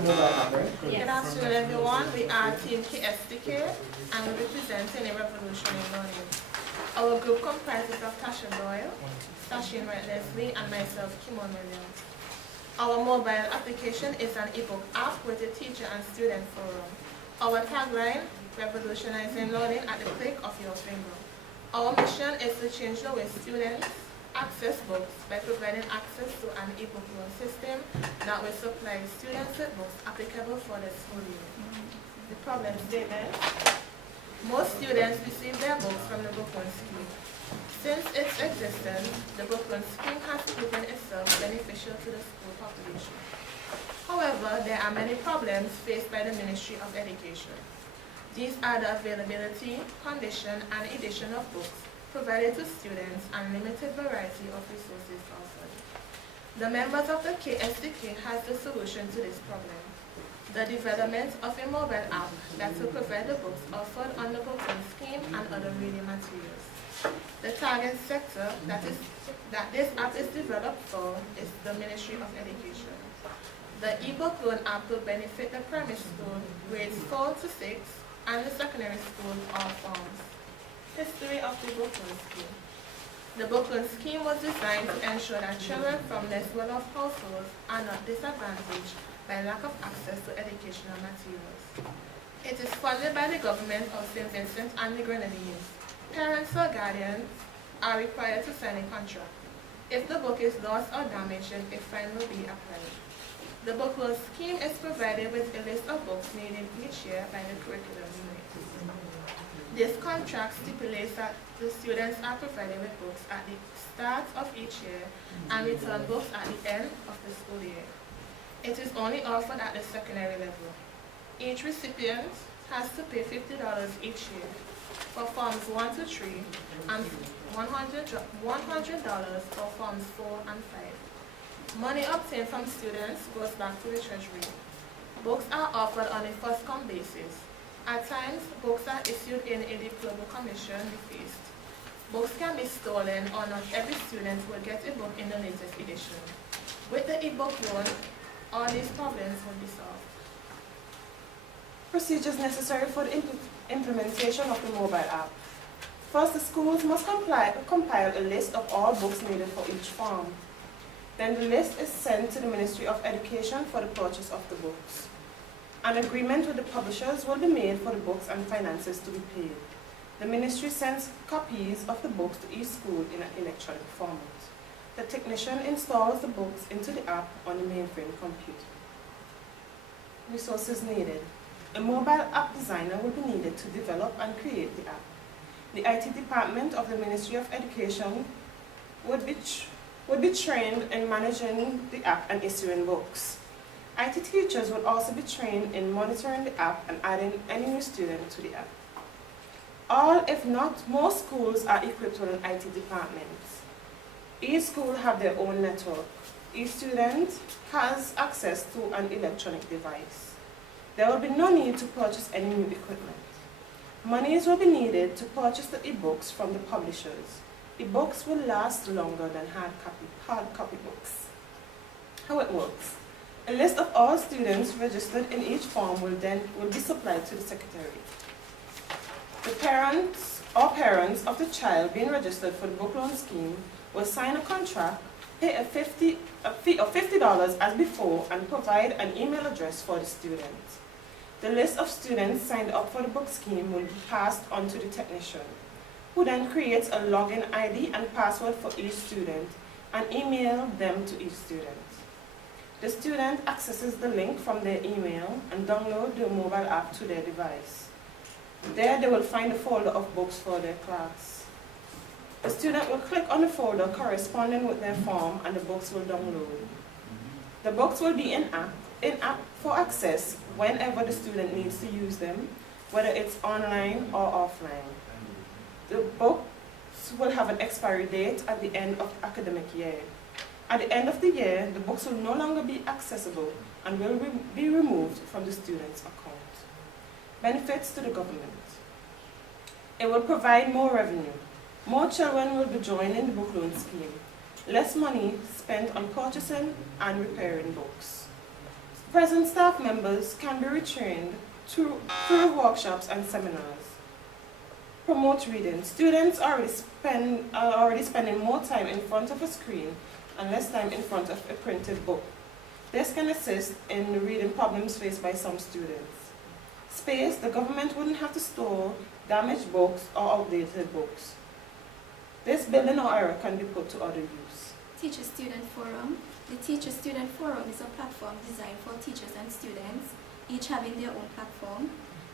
Good afternoon, everyone. We are Team K-STK and we represent a revolution in learning. Our group comprises of Tasha Doyle, Stashin Wright Leslie, and myself, Kimon Williams. Our mobile application is an ebook app with a teacher and student forum. Our tagline, revolutionizing learning at the click of your finger. Our mission is to change the way students access books by providing access to an e-book loan system that will supply students with books applicable for the school year. The problem statement: most students receive their books from the book loan scheme. Since its existence, the book loan scheme has proven itself beneficial to the school population. However, there are many problems faced by the Ministry of Education. These are the availability, condition, and edition of books provided to students and limited variety of resources offered. The members of the K-STK has the solution to this problem: the development of a mobile app that will provide the books offered on the book loan scheme and other reading materials. The target sector that this app is developed for is the Ministry of Education. The e-book loan app will benefit the primary school grades 4 to 6 and the secondary school all forms. History of the book loan scheme. The book loan scheme was designed to ensure that children from less well-off households are not disadvantaged by lack of access to educational materials. It is funded by the government of St. Vincent and the Grenadines. Parents or guardians are required to sign a contract. If the book is lost or damaged, a fine will be applied. The book loan scheme is provided with a list of books needed each year by the curriculum unit. This contract stipulates that the students are provided with books at the start of each year and return books at the end of the school year. It is only offered at the secondary level. Each recipient has to pay $50 each year for Forms 1 to 3 and $100 for Forms 4 and 5. Money obtained from students goes back to the Treasury. Books are offered on a first-come basis. At times, books are issued in a diploma commission defaced. Books can be stolen, or not every student will get a book in the latest edition. With the e-book loan, all these problems will be solved. Procedures necessary for the implementation of the mobile app. First, the schools must compile a list of all books needed for each form. Then the list is sent to the Ministry of Education for the purchase of the books. An agreement with the publishers will be made for the books and finances to be paid. The ministry sends copies of the books to each school in an electronic format. The technician installs the books into the app on the mainframe computer. Resources needed. A mobile app designer will be needed to develop and create the app. The IT department of the Ministry of Education would be trained in managing the app and issuing books. IT teachers will also be trained in monitoring the app and adding any new student to the app. All, if not most, schools are equipped with an IT department. Each school have their own network. Each student has access to an electronic device. There will be no need to purchase any new equipment. Monies will be needed to purchase the e-books from the publishers. E-books will last longer than hard copy books. How it works. A list of all students registered in each form will be supplied to the secretary. The parents of the child being registered for the book loan scheme will sign a contract, pay a fee of $50 as before, and provide an email address for the student. The list of students signed up for the book scheme will be passed on to the technician, who then creates a login ID and password for each student and email them to each student. The student accesses the link from their email and download the mobile app to their device. There they will find a folder of books for their class. The student will click on the folder corresponding with their form and the books will download. The books will be in-app for access whenever the student needs to use them, whether it's online or offline. The books will have an expiry date at the end of the academic year. At the end of the year, the books will no longer be accessible and will be removed from the student's account. Benefits to the government. It will provide more revenue. More children will be joining the book loan scheme. Less money spent on purchasing and repairing books. Present staff members can be retrained through workshops and seminars. Promote reading. Students are already spending more time in front of a screen and less time in front of a printed book. This can assist in reading problems faced by some students. Space. The government wouldn't have to store damaged books or outdated books. This building or area can be put to other use. Teacher-Student Forum. The Teacher-Student Forum is a platform designed for teachers and students, each having their own platform.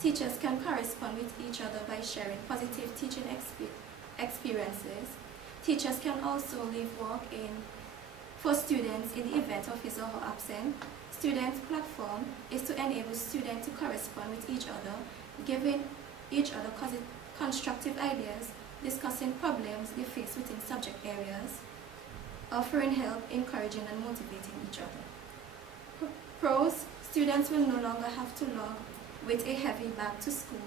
Teachers can correspond with each other by sharing positive teaching experiences. Teachers can also leave work in for students in the event of his or her absence. Students' platform is to enable students to correspond with each other, giving each other constructive ideas, discussing problems they face within subject areas, offering help, encouraging and motivating each other. Pros, students will no longer have to log with a heavy back to school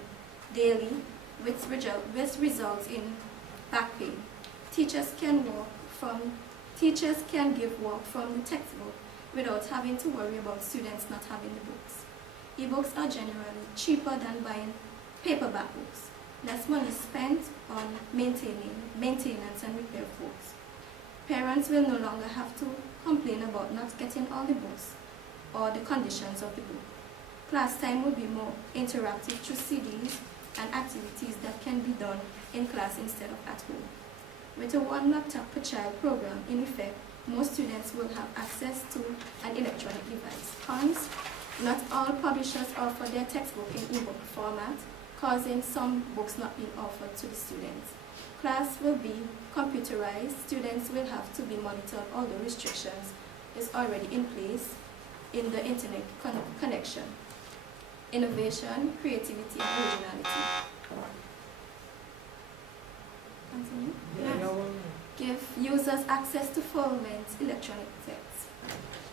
daily, which results in back pain. Teachers can give work from the textbook without having to worry about students not having the books. E-books are generally cheaper than buying paperback books. Less money spent on maintenance and repair of books. Parents will no longer have to complain about not getting all the books or the conditions of the book. Class time will be more interactive through CDs and activities that can be done in class instead of at home. With a one laptop per child program in effect, most students will have access to an electronic device. Cons, not all publishers offer their textbook in e-book format, causing some books not being offered to the students. Class will be computerized. Students will have to be monitored, although restrictions is already in place in the internet connection. Innovation, creativity, and originality. Continue? Yeah. Give users access to full-length electronic text.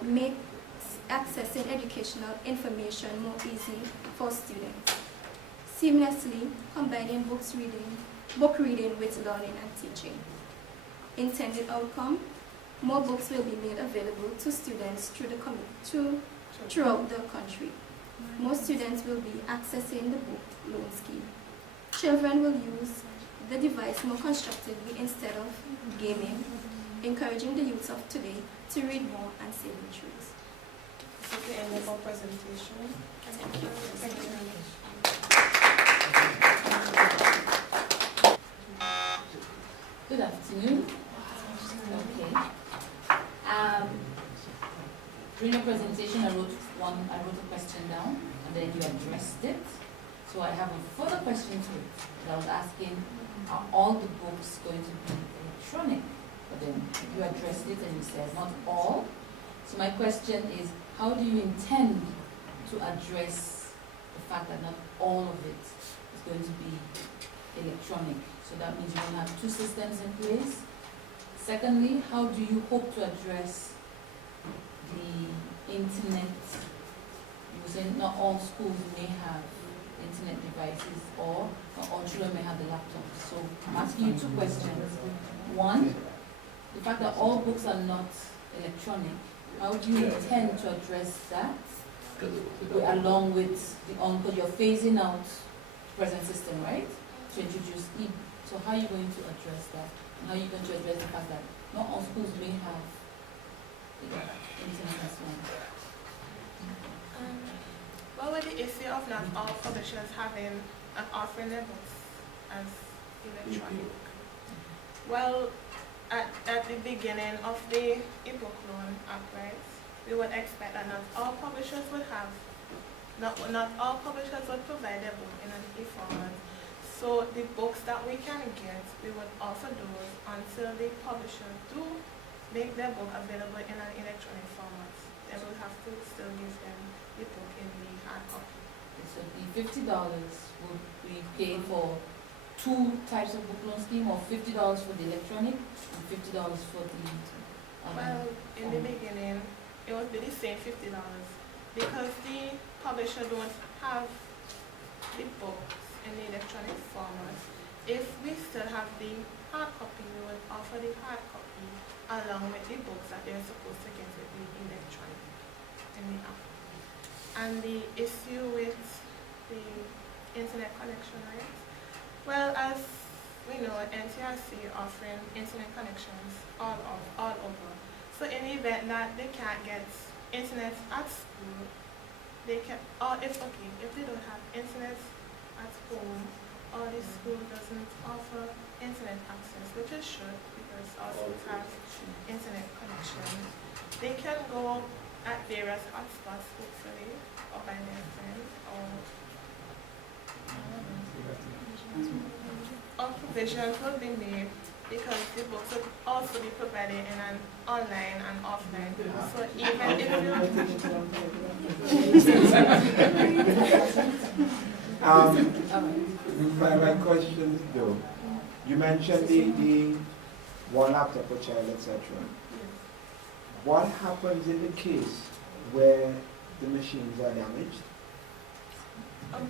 Make accessing educational information more easy for students. Seamlessly combining book reading with learning and teaching. Intended outcome, more books will be made available to students throughout the country. Most students will be accessing the book loan scheme. Children will use the device more constructively instead of gaming, encouraging the youth of today to read more and save the trees. This is the end of our presentation. Thank you. Thank you very much. Good afternoon. Okay. During the presentation, I wrote a question down, and then you addressed it. So I have a further question to it. I was asking, are all the books going to be electronic? But then you addressed it and you said not all. So my question is, how do you intend to address the fact that not all of it is going to be electronic? So that means you're going to have two systems in place. Secondly, how do you hope to address the internet? You were saying not all schools may have internet devices, or not all children may have the laptops. So I'm asking you two questions. One, the fact that all books are not electronic, how do you intend to address that along with because you're phasing out the present system, right? To introduce so how are you going to address that? And how are you going to address the fact that not all schools may have internet as well? Well, with the issue of not all publishers having and offering their books as electronic, well, at the beginning of the e-book loan upgrade, we would expect that not all publishers would have, not all publishers would provide their book in an e-format. So the books that we can get, we would offer those until the publisher do make their book available in an electronic format. They will have to still give them the book in the hard copy. So the $50 would be paid for two types of book loan scheme, or $50 for the electronic and $50 for the well, in the beginning, it would be the same $50 because the publisher don't have the books in the electronic format. If we still have the hard copy, we will offer the hard copy along with the books that they're supposed to get with the electronic in the app. and the issue with the internet connection rates. Well, as we know, NTRC offering internet connections all over. So in the event that they can't get internet at school, they can, or it's okay, if they don't have internet at home, or the school doesn't offer internet access, which it should, because all schools have internet connection, they can go at various hotspots, hopefully, or by their friends, or provisions will be made, because the books will also be provided in an online and offline. So even if my question though, you mentioned the one laptop per child, etc. What happens in the case where the machines are damaged?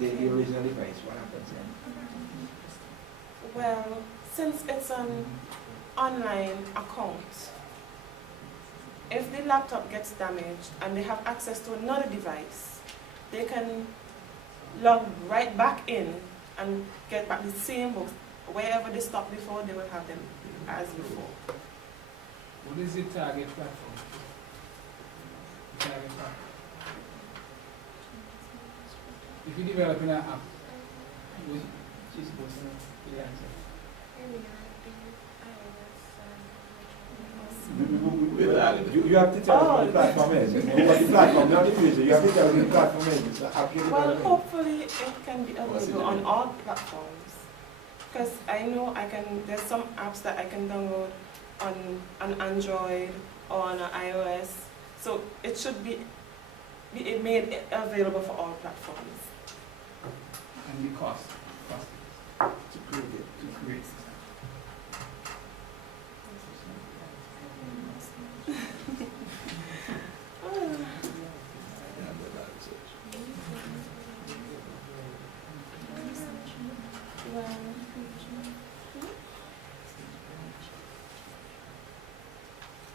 The original device, what happens then? Well, since it's an online account, if the laptop gets damaged and they have access to another device, they can log right back in and get back the same books. Wherever they stopped before, they will have them as before. What is the target platform? Target platform. If you develop an app, which is the answer. You have to tell us what the platform is. What the platform, not the user. You have to tell us what the platform is. It's Well, hopefully it can be available on all platforms. Because I know there's some apps that I can download on Android or on iOS. So it should be made available for all platforms. And the cost. to create it.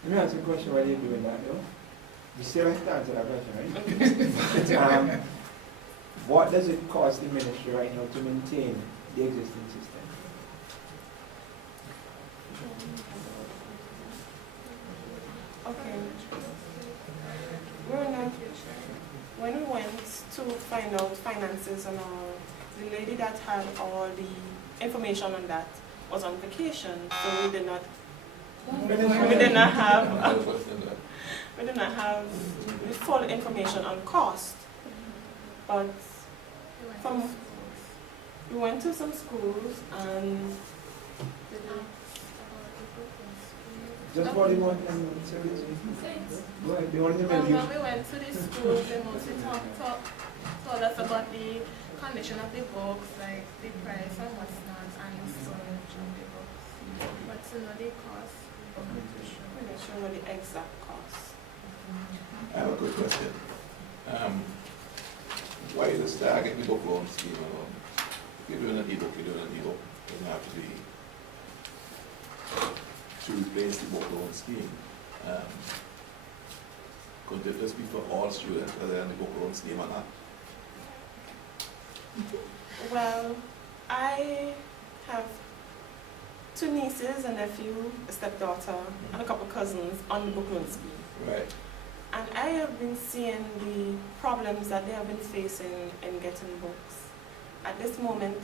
Let me ask you a question while you're doing that though. You still have to answer that question, right? What does it cost the ministry right now to maintain the existing system? Okay. When we went to find out finances and all, the lady that had all the information on that was on vacation, so we did not have the full information on cost. But we went to some schools and Just for the one service? Go ahead, the one in the when middle. we went to the schools, they mostly told us about the condition of the books, like the price and what's not, and the storage of the books. But to know the cost, we're not sure what the exact cost. I have a good question. Why is this target the book loan scheme alone? If you're doing an ebook, you're doing an ebook. It doesn't have to be to replace the book loan scheme. Could it just be for all students rather than the book loan scheme or not? Well, I have 2 nieces, a nephew, a stepdaughter, and a couple cousins on the book loan scheme. Right. And I have been seeing the problems that they have been facing in getting books. At this moment,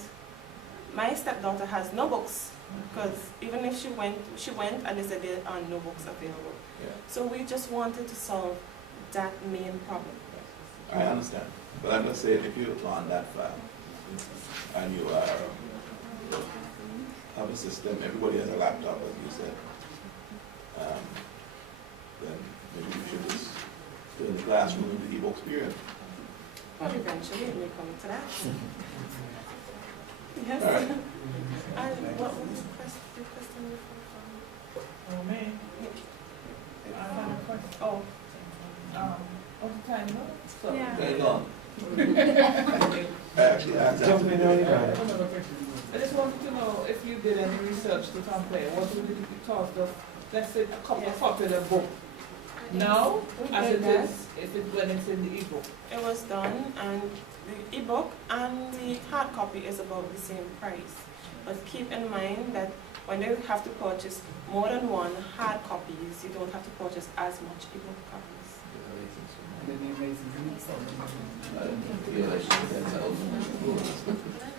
my stepdaughter has no books, because even if she went and they said there are no books available. Yeah. So we just wanted to solve that main problem. I understand. But I'm just saying, if you're on that file and you have a system, everybody has a laptop, as you said, then maybe you should just do in the classroom in the e-books period. Well, eventually it may come to that. Yes. All right. And what was the question before? Oh, me? I have a question. Oh, Of the time, no? So, yeah. Very long. I actually asked that. Jump in on it, I right? have another question. I just wanted to know if you did any research to compare what would be the cost of, let's say, a couple of popular books No, as did it that. is, if it, when it's in the ebook. It was done, and the ebook and the hard copy is about the same price. But keep in mind that when you have to purchase more than one hard copies, you don't have to purchase as much ebook copies. And then you may see I don't feel like that's how.